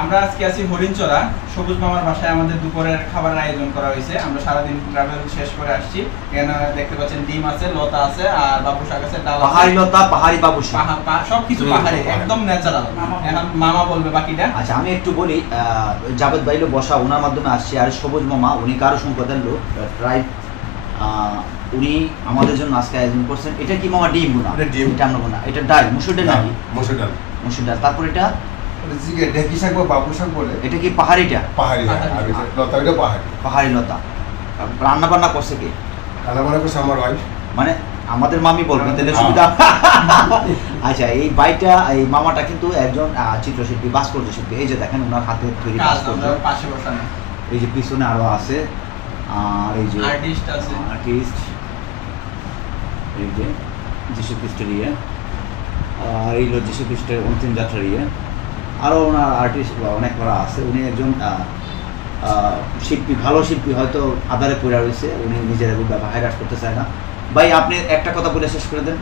আমরা আজকে আছি হরিণচরা সবুজ মামার বাসায়। আমাদের দুপুরের খাবারের আয়োজন করা হয়েছে। আমরা সারাদিন ট্রাভেল শেষ করে আসছি। এখানে দেখতে পাচ্ছেন ডিম আছে, লতা আছে, আর বাবু শাক আছে, ডাল আছে। পাহাড়ি লতা, পাহাড়ি বাবু শাক, সবকিছু পাহাড়ি, একদম ন্যাচারাল। এখন মামা বলবে বাকিটা। আচ্ছা, আমি একটু বলি, জাভেদ ভাই বসা ওনার মাধ্যমে আসছি। আর সবুজ মামা উনি কারো সম্প্রদায়ের লোক, ট্রাইব। উনি আমাদের জন্য আজকে আয়োজন করছেন। এটা কি মামা? ডিম না, এটা আমরা না, এটা ডাল, মুসুর ডাল নাকি? মুসুর ডাল, মুসুর ডাল। তারপর এটা ঢেকি শাক বা বাবু শাক বলে। এটা কি পাহাড়িটা? পাহাড়ি, লতা, এটা পাহাড়ি, পাহাড়ি লতা। রান্না বান্না করছে কে? রান্না বান্না করছে আমার ওয়াইফ। মানে আমাদের মামি বলবেন তাহলে সুবিধা। আচ্ছা, এই বাইটা, এই মামাটা কিন্তু একজন চিত্রশিল্পী, ভাস্কর্য শিল্পী। এই যে দেখেন ওনার হাতে তৈরি ভাস্কর্য, পাশে বসানো। এই যে পিছনে আরো আছে, আর এই যে আর্টিস্ট আছে, আর্টিস্ট, এই যে যিশু খ্রিস্টের ইয়ে, আর এই হলো যিশু খ্রিস্টের অন্তিম যাত্রার ইয়ে। আরও ওনার আর্টিস্ট অনেক করা আছে। উনি একজন শিল্পী, ভালো শিল্পী, হয়তো আধারে পড়ে রয়েছে। উনি নিজের হাইরাস করতে চায় না। ভাই, আপনি একটা কথা বলে শেষ করে দেন।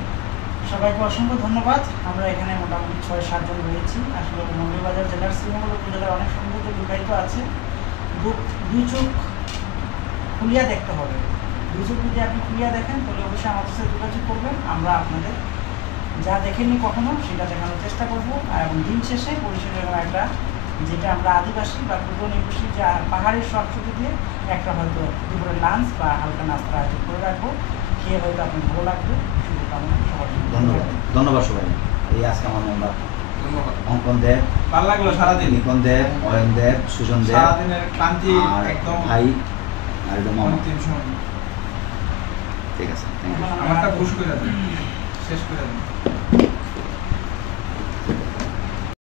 সবাইকে অসংখ্য ধন্যবাদ। আমরা এখানে মোটামুটি 6-7 জন রয়েছি। আসলে মৌলভীবাজার জেলার শ্রীমঙ্গল উপজেলার অনেক সৌন্দর্য লুকায়িত আছে। দুই চোখ খুলিয়া দেখতে হবে। দুই চোখ যদি আপনি খুলিয়া দেখেন তাহলে অবশ্যই আমাদের সাথে যোগাযোগ করবেন। আমরা আপনাদের যা দেখেনি কখনো সেটা দেখানোর চেষ্টা করব। এবং দিন শেষে পরিষদের একটা, যেটা আমরা আদিবাসী বা পূর্ব নির্বাসী, যা পাহাড়ের সংস্কৃতি দিয়ে একটা হয়তো দুপুরে লাঞ্চ বা হালকা নাস্তার আয়োজন করে রাখবো। খেয়ে হয়তো আপনার ভালো লাগবে। শুভকামনা সবার জন্য। ধন্যবাদ, ধন্যবাদ সবাই। এই আজকে আমার মেম্বার অঙ্কন দেব, ভালো লাগলো সারাদিন। নিকন দেব, অয়ন দেব, সুজন দেব, সারাদিনের ক্লান্তি একদম ভাই, আর একদম মামা। ঠিক আছে, থ্যাংক ইউ। আমারটা ঘুষ করে দেন, শেষ করে দেন।